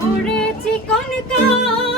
ওরে চিকন কালা